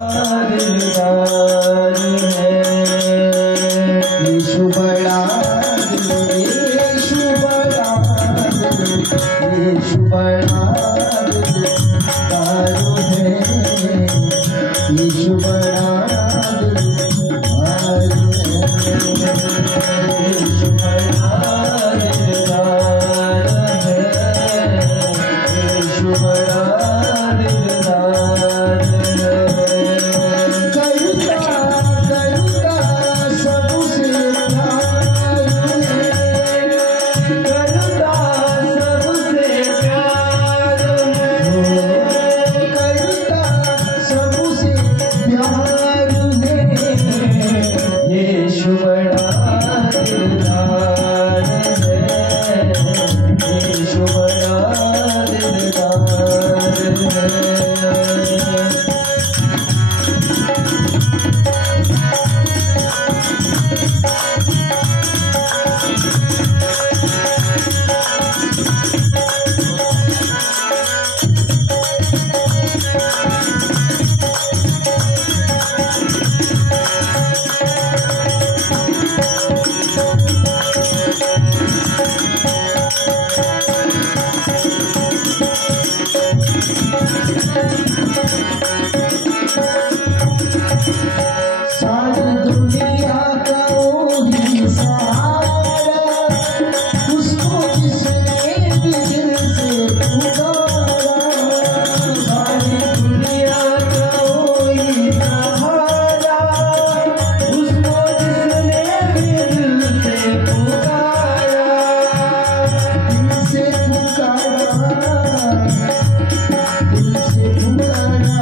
दिलदार है यीशु बड़ा, यीशु बड़ा, यीशु बड़ा दिलदार है, यीशु बड़ा दिलदार है, यीशु बड़ा दिलदार है, यीशु बड़ा दिलदार है। यीशु बड़ा दिलदार है, यीशु बड़ा दिलदार है। सारी दुनिया का वही सहारा, उसको जिसने भी दिल से पुकारा। सारी दुनिया का वही सहारा, उसको जिसने भी दिल से पुकारा, दिल से पुकारा, दिल से पुकारा,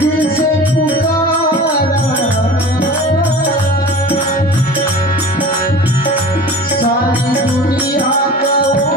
दिल से पुकारा। सारी दुनिया का वो